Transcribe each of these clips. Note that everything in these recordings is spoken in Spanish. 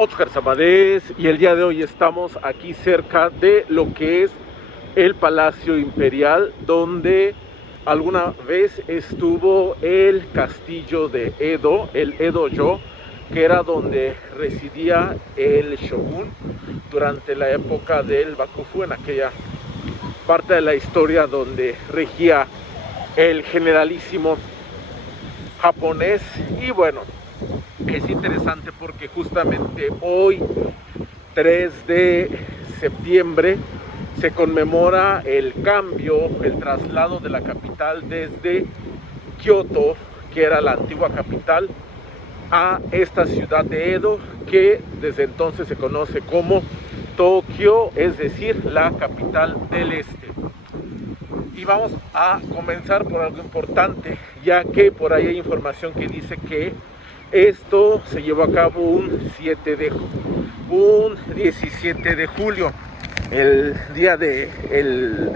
Oscar Samadés, y el día de hoy estamos aquí cerca de lo que es el Palacio Imperial, donde alguna vez estuvo el castillo de Edo, el Edo-yo, que era donde residía el shogun durante la época del Bakufu, en aquella parte de la historia donde regía el generalísimo japonés. Y bueno, es interesante porque justamente hoy, 3 de septiembre, se conmemora el cambio, el traslado de la capital desde Kioto, que era la antigua capital, a esta ciudad de Edo, que desde entonces se conoce como Tokio, es decir, la capital del este. Y vamos a comenzar por algo importante, ya que por ahí hay información que dice que esto se llevó a cabo un 17 de julio, el día de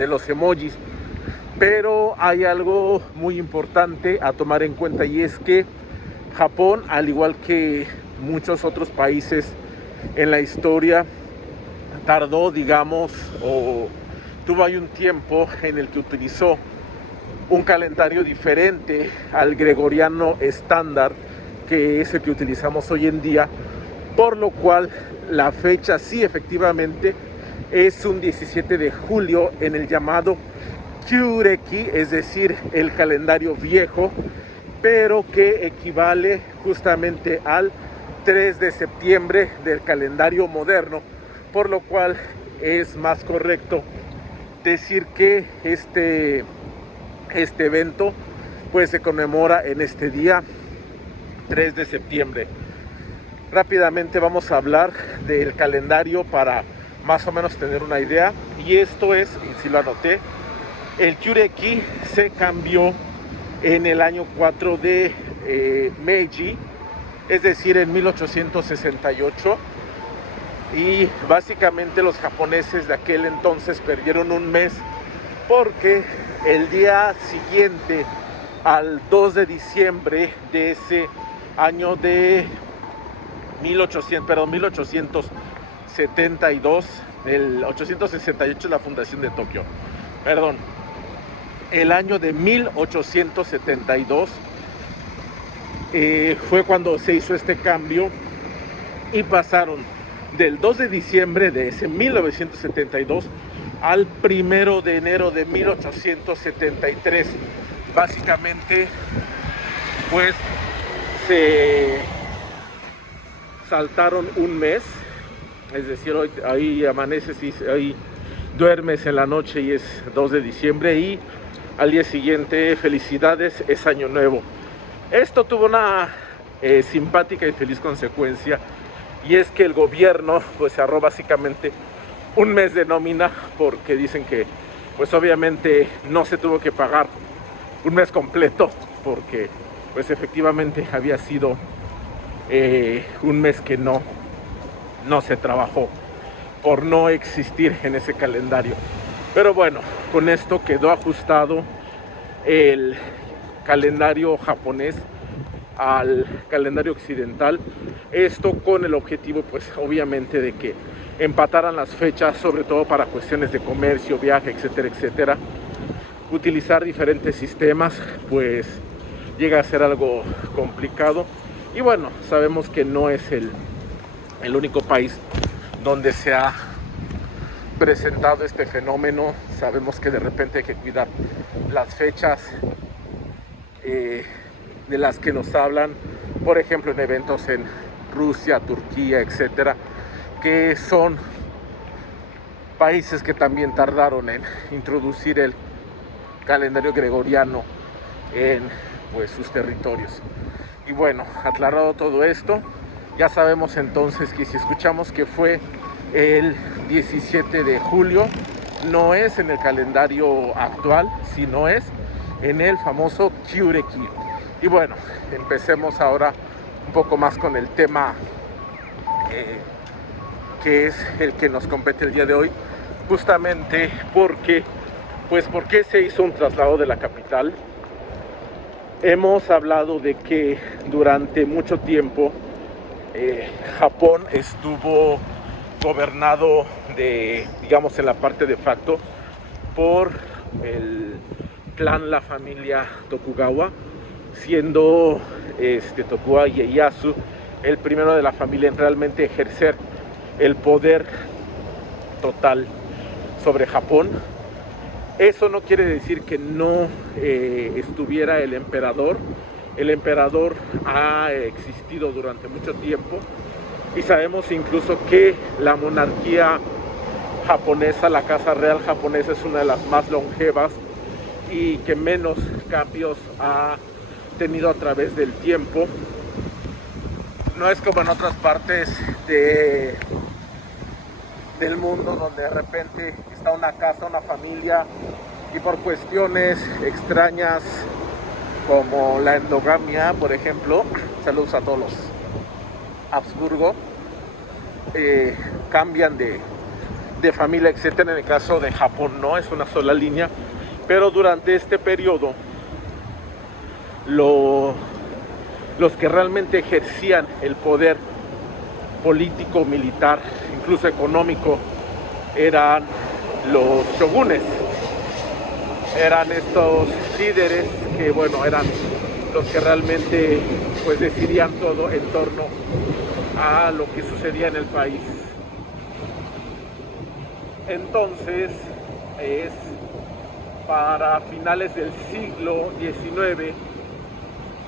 los emojis. Pero hay algo muy importante a tomar en cuenta, y es que Japón, al igual que muchos otros países en la historia, tardó, digamos, o tuvo ahí un tiempo en el que utilizó un calendario diferente al gregoriano estándar, que es el que utilizamos hoy en día, por lo cual la fecha sí efectivamente es un 17 de julio en el llamado Kyureki, es decir, el calendario viejo, pero que equivale justamente al 3 de septiembre del calendario moderno, por lo cual es más correcto decir que este evento pues se conmemora en este día 3 de septiembre. Rápidamente vamos a hablar del calendario para más o menos tener una idea, y esto es, y si lo anoté, el Kyureki se cambió en el año 4 de Meiji, es decir, en 1868, y básicamente los japoneses de aquel entonces perdieron un mes, porque el día siguiente al 2 de diciembre de ese año de 1872, el 868 es la fundación de Tokio, perdón, el año de 1872 fue cuando se hizo este cambio, y pasaron del 2 de diciembre de ese 1972 al 1 de enero de 1873. Básicamente, pues se saltaron un mes, es decir, hoy ahí amaneces y ahí duermes en la noche y es 2 de diciembre, y al día siguiente, felicidades, es año nuevo. Esto tuvo una simpática y feliz consecuencia, y es que el gobierno pues cerró básicamente un mes de nómina, porque dicen que pues obviamente no se tuvo que pagar un mes completo, porque pues efectivamente había sido un mes que no se trabajó por no existir en ese calendario. Pero bueno, con esto quedó ajustado el calendario japonés al calendario occidental, esto con el objetivo pues obviamente de que empataran las fechas, sobre todo para cuestiones de comercio, viaje, etcétera, etcétera. Utilizar diferentes sistemas pues llega a ser algo complicado, y bueno, sabemos que no es el único país donde se ha presentado este fenómeno. Sabemos que de repente hay que cuidar las fechas de las que nos hablan, por ejemplo en eventos en Rusia, Turquía, etcétera, que son países que también tardaron en introducir el calendario gregoriano en pues sus territorios. Y bueno, aclarado todo esto, ya sabemos entonces que si escuchamos que fue el 17 de julio, no es en el calendario actual, sino es en el famoso Kyureki. Y bueno, empecemos ahora un poco más con el tema que es el que nos compete el día de hoy, justamente porque, pues, ¿por qué se hizo un traslado de la capital? Hemos hablado de que durante mucho tiempo Japón estuvo gobernado digamos, en la parte de facto por el clan, la familia Tokugawa, siendo Tokugawa Ieyasu el primero de la familia en realmente ejercer el poder total sobre Japón. Eso no quiere decir que no estuviera el emperador. El emperador ha existido durante mucho tiempo y sabemos incluso que la monarquía japonesa, la casa real japonesa, es una de las más longevas y que menos cambios ha tenido a través del tiempo. No es como en otras partes del mundo donde de repente está una casa, una familia, y por cuestiones extrañas como la endogamia, por ejemplo, saludos a todos los Habsburgo, cambian de familia, etcétera. En el caso de Japón no, es una sola línea, pero durante este periodo los que realmente ejercían el poder político, militar, incluso económico, eran los shogunes. Eran estos líderes que, bueno, eran los que realmente pues decidían todo en torno a lo que sucedía en el país. Entonces es para finales del siglo XIX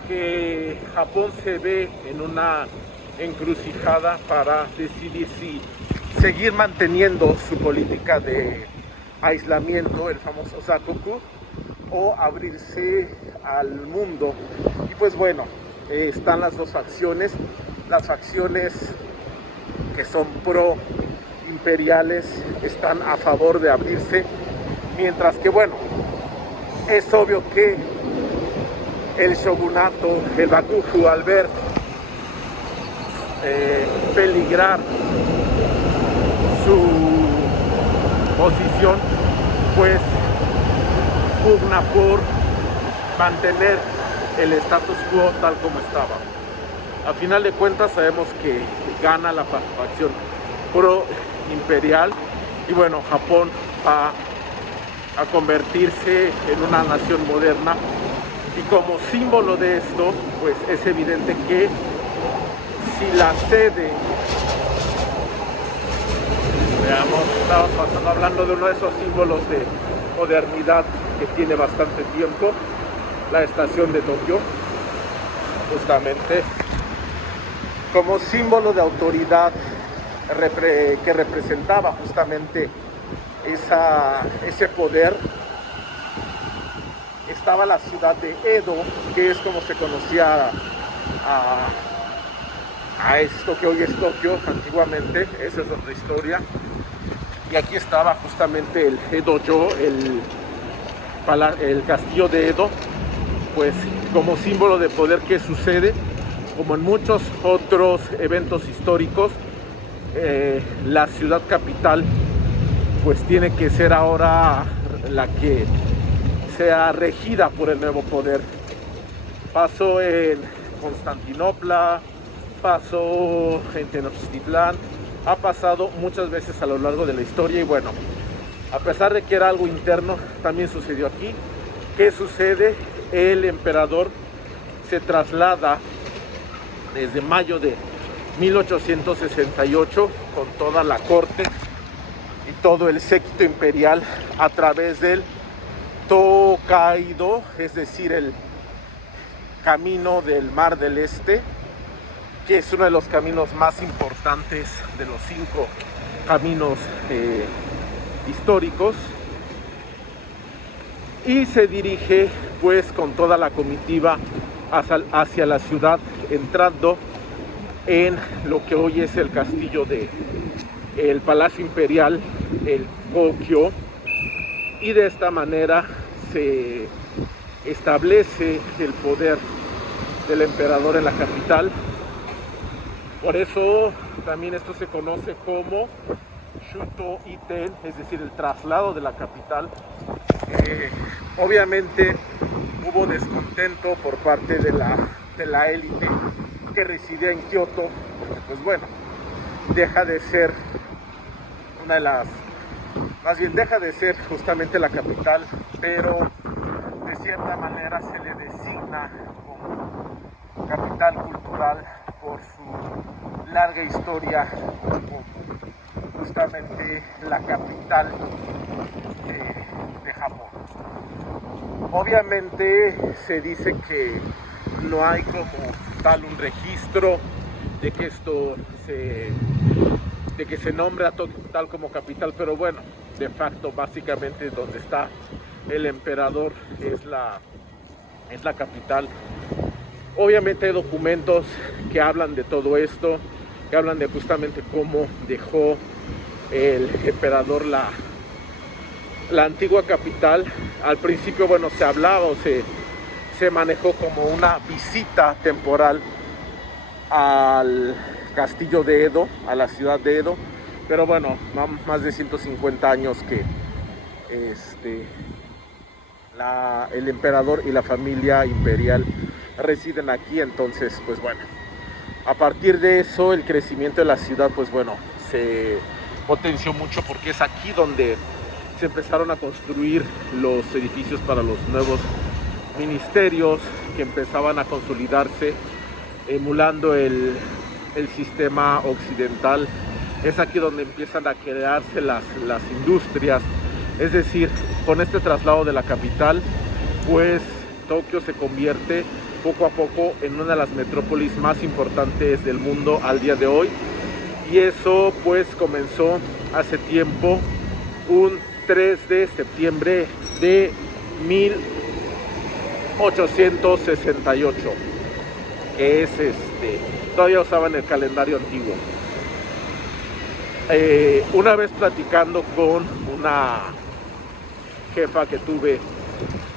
que Japón se ve en una encrucijada para decidir si seguir manteniendo su política de aislamiento, el famoso Sakoku, o abrirse al mundo. Y pues bueno, están las dos facciones, las facciones que son pro imperiales están a favor de abrirse, mientras que bueno, es obvio que el shogunato, el Bakufu, al ver peligrar su posición, pues pugna por mantener el status quo tal como estaba. A final de cuentas sabemos que gana la facción pro imperial y bueno, Japón va a convertirse en una nación moderna, y como símbolo de esto pues es evidente que si la sede, veamos, estamos hablando de uno de esos símbolos de modernidad que tiene bastante tiempo, la estación de Tokio, justamente como símbolo de autoridad que representaba justamente ese poder, estaba la ciudad de Edo, que es como se conocía a esto que hoy es Tokio antiguamente. Esa es otra historia. Y aquí estaba justamente el Edo-jo, el castillo de Edo, pues como símbolo de poder. Que sucede, como en muchos otros eventos históricos, la ciudad capital pues tiene que ser ahora la que sea regida por el nuevo poder. Pasó en Constantinopla, pasó en Tenochtitlán, ha pasado muchas veces a lo largo de la historia. Y bueno, a pesar de que era algo interno, también sucedió aquí. ¿Qué sucede? El emperador se traslada desde mayo de 1868 con toda la corte y todo el séquito imperial a través del Tōkaidō, es decir, el camino del Mar del Este, que es uno de los caminos más importantes de los 5 caminos históricos, y se dirige pues con toda la comitiva hacia la ciudad, entrando en lo que hoy es el castillo el Palacio Imperial, el Gokyo, y de esta manera se establece el poder del emperador en la capital. Por eso también esto se conoce como Shuto Iten, es decir, el traslado de la capital. Obviamente hubo descontento por parte de la élite que residía en Kioto, porque pues bueno, deja de ser una de las, más bien deja de ser justamente la capital, pero de cierta manera se le designa como capital cultural por su larga historia como justamente la capital de Japón. Obviamente se dice que no hay como tal un registro de que de que se nombra tal como capital, pero bueno, de facto básicamente donde está el emperador es la capital. Obviamente hay documentos que hablan de todo esto, que hablan de justamente cómo dejó el emperador la antigua capital. Al principio, bueno, se hablaba o se manejó como una visita temporal al castillo de Edo, a la ciudad de Edo, pero bueno, más de 150 años que el emperador y la familia imperial residen aquí. Entonces, pues bueno, a partir de eso el crecimiento de la ciudad, pues bueno, se potenció mucho porque es aquí donde se empezaron a construir los edificios para los nuevos ministerios que empezaban a consolidarse emulando el sistema occidental. Es aquí donde empiezan a crearse las industrias. Es decir, con este traslado de la capital, pues Tokio se convierte poco a poco en una de las metrópolis más importantes del mundo al día de hoy. Y eso pues comenzó hace tiempo, un 3 de septiembre de 1868, que es todavía usaban el calendario antiguo. Una vez platicando con una jefa que tuve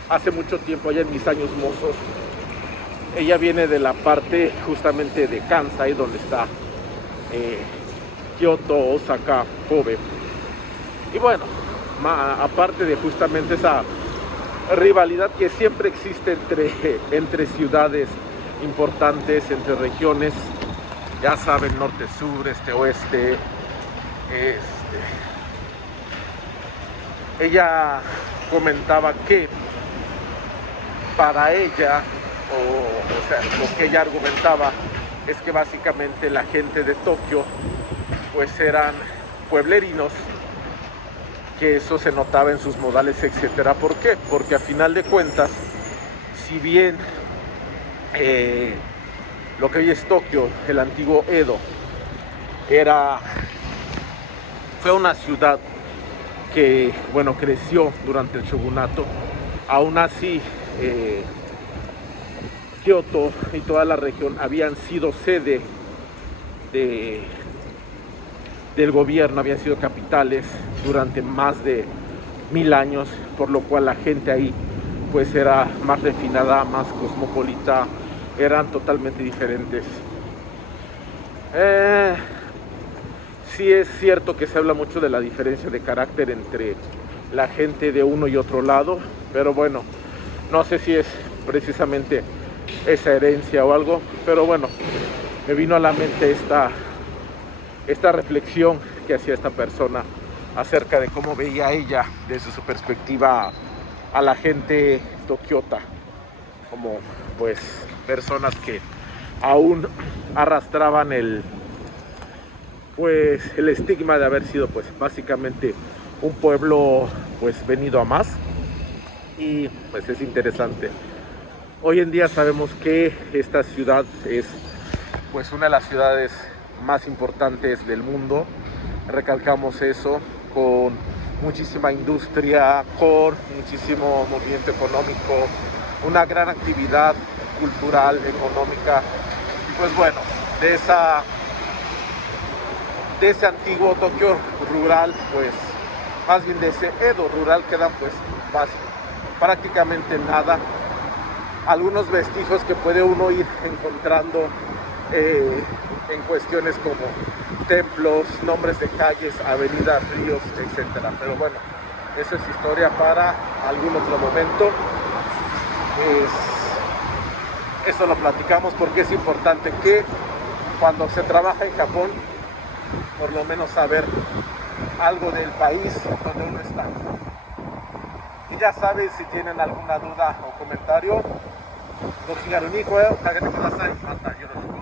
hace mucho tiempo, allá en mis años mozos, ella viene de la parte justamente de Kansai, donde está Kioto, Osaka, Kobe. Y bueno, aparte de justamente esa rivalidad que siempre existe entre ciudades importantes, entre regiones, ya saben, norte, sur, este, oeste. Ella comentaba que para ella, o sea, lo que ella argumentaba es que básicamente la gente de Tokio pues eran pueblerinos, que eso se notaba en sus modales, etcétera. ¿Por qué? Porque a final de cuentas, si bien lo que hoy es Tokio, el antiguo Edo, fue una ciudad que, bueno, creció durante el shogunato. Aún así, Kioto y toda la región habían sido sede del gobierno, habían sido capitales durante más de 1000 años, por lo cual la gente ahí pues era más refinada, más cosmopolita, eran totalmente diferentes. Sí es cierto que se habla mucho de la diferencia de carácter entre la gente de uno y otro lado, pero bueno, no sé si es precisamente esa herencia o algo, pero bueno, me vino a la mente esta reflexión que hacía esta persona acerca de cómo veía ella desde su perspectiva a la gente tokiota, como pues personas que aún arrastraban el estigma de haber sido pues básicamente un pueblo pues venido a más. Y pues es interesante. Hoy en día sabemos que esta ciudad es pues una de las ciudades más importantes del mundo. Recalcamos eso, con muchísima industria, con muchísimo movimiento económico, una gran actividad cultural, económica. Y pues bueno, de ese antiguo Tokio rural, pues más bien de ese Edo rural, quedan pues prácticamente nada. Algunos vestigios que puede uno ir encontrando en cuestiones como templos, nombres de calles, avenidas, ríos, etcétera. Pero bueno, eso es historia para algún otro momento. Eso lo platicamos porque es importante que cuando se trabaja en Japón, por lo menos saber algo del país donde uno está. Y ya sabes, si tienen alguna duda o comentario, ご気軽に声をかけてください。またよろしく。